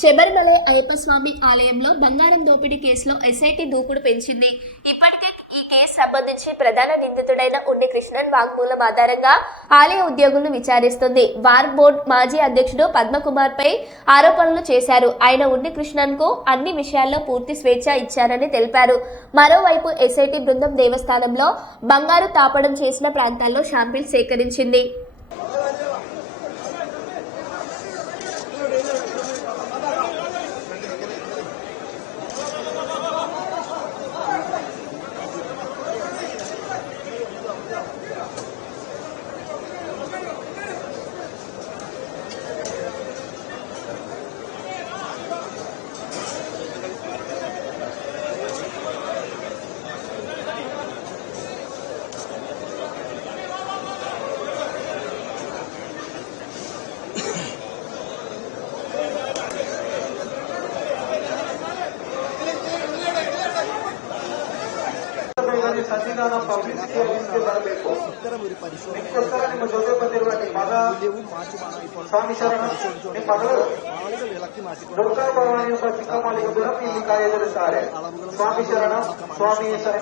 శబరిమల అయ్యప్ప స్వామి ఆలయంలో బంగారం దోపిడీ కేసులో ఎస్ఐటి దూకుడు పెంచింది. ఇప్పటికే ఈ కేసు సంబంధించి ప్రధాన నిందితుడైన ఉన్ని కృష్ణన్ వాగ్మూలం ఆధారంగా ఆలయ ఉద్యోగులను విచారిస్తుంది. వార్ బోర్డ్ మాజీ అధ్యక్షుడు పద్మకుమార్ పై ఆరోపణలు చేశారు. ఆయన ఉన్ని కృష్ణన్కు అన్ని విషయాల్లో పూర్తి స్వేచ్ఛ ఇచ్చారని తెలిపారు. మరోవైపు ఎస్ఐటి బృందం దేవస్థానంలో బంగారు తాపడం చేసిన ప్రాంతాల్లో శాంపిల్ సేకరించింది. ಸಂವಿಧಾನ ಲಿಸ್ಟ್ ಬರಬೇಕು ನಿಮ್ಗೋಸ್ಕರ ನಿಮ್ಮ ಜೊತೆ ಬಂದಿರುವ ಸ್ವಾಮಿ ಶರಣ, ನಿಮ್ಮ ಮಗಳು, ದುರ್ಗಾ ಭವಾನಿ ಸ್ವಾಮಿ ಶರಣ ಸ್ವಾಮಿ ಶರಣ